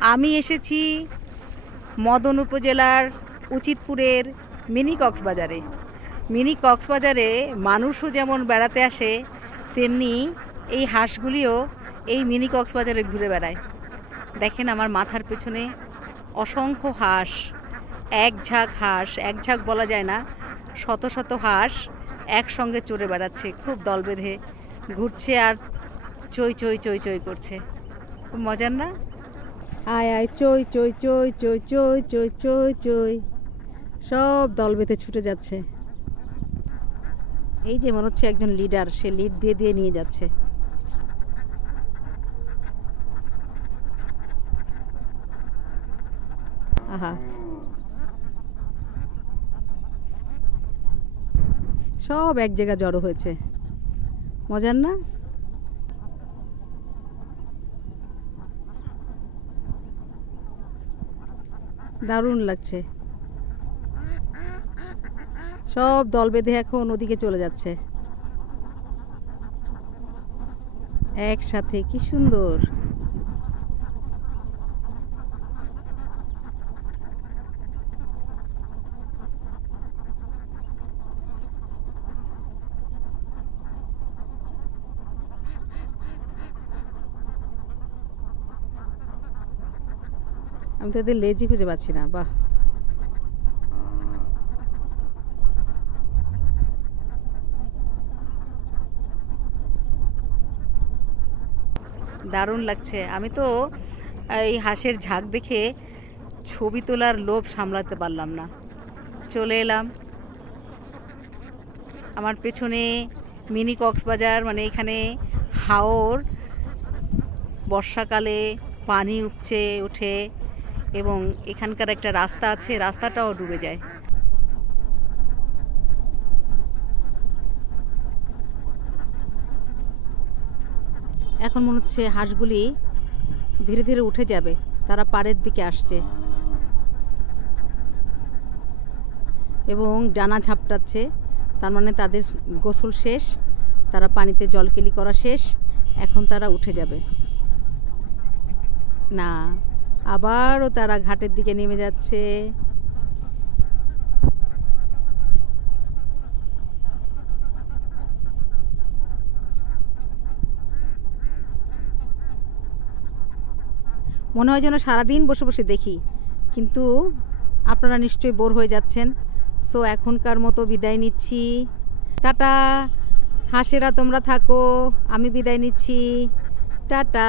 আমি এসেছি মদন উপজেলার উচিতপুরের মিনি কক্সবাজারে। মিনি কক্সবাজারে মানুষও যেমন বেড়াতে আসে, তেমনি এই হাঁসগুলিও এই মিনি কক্সবাজারে ঘুরে বেড়ায়। দেখেন আমার মাথার পেছনে অসংখ্য হাঁস, এক ঝাঁক বলা যায় না, শত শত হাঁস একসঙ্গে চড়ে বেড়াচ্ছে, খুব দল বেঁধে ঘুরছে আর চই চই চই চই করছে। খুব মজার না? আয় আয় চই চই চই চই চই চই চই চই, সব দল বেঁধে ছুটে যাচ্ছে। এই যে মনে হচ্ছে একজন লিডার, সে লিড দিয়ে দিয়ে নিয়ে যাচ্ছে। আহা, সব এক জায়গায় জড়ো হয়েছে, মজার না? দারুণ লাগছে। সব দল বেঁধে এখন ওদিকে চলে যাচ্ছে একসাথে, কি সুন্দর। আমি তো এদের লেজই খুঁজে পাচ্ছি না। বাহ, দারুণ লাগছে। আমি তো এই হাঁসের ঝাঁক দেখে ছবি তোলার লোভ সামলাতে পারলাম না, চলে এলাম। আমার পেছনে মিনি কক্সবাজার, মানে এখানে হাওর বর্ষাকালে পানি উপচে ওঠে এবং এখানকার একটা রাস্তা আছে, রাস্তাটাও ডুবে যায়। এখন মনে হচ্ছে হাঁসগুলি ধীরে ধীরে উঠে যাবে, তারা পাড়ের দিকে আসছে এবং ডানা ঝাপটাচ্ছে, তার মানে তাদের গোসল শেষ, তারা পানিতে জলকেলি করা শেষ, এখন তারা উঠে যাবে। না, আবারও তারা ঘাটের দিকে নেমে যাচ্ছে। মনে হয় যেন সারাদিন বসে বসে দেখি, কিন্তু আপনারা নিশ্চয়ই বোর হয়ে যাচ্ছেন। সো এখনকার মতো বিদায় নিচ্ছি। টাটা, হাঁসেরা তোমরা থাকো, আমি বিদায় নিচ্ছি। টাটা।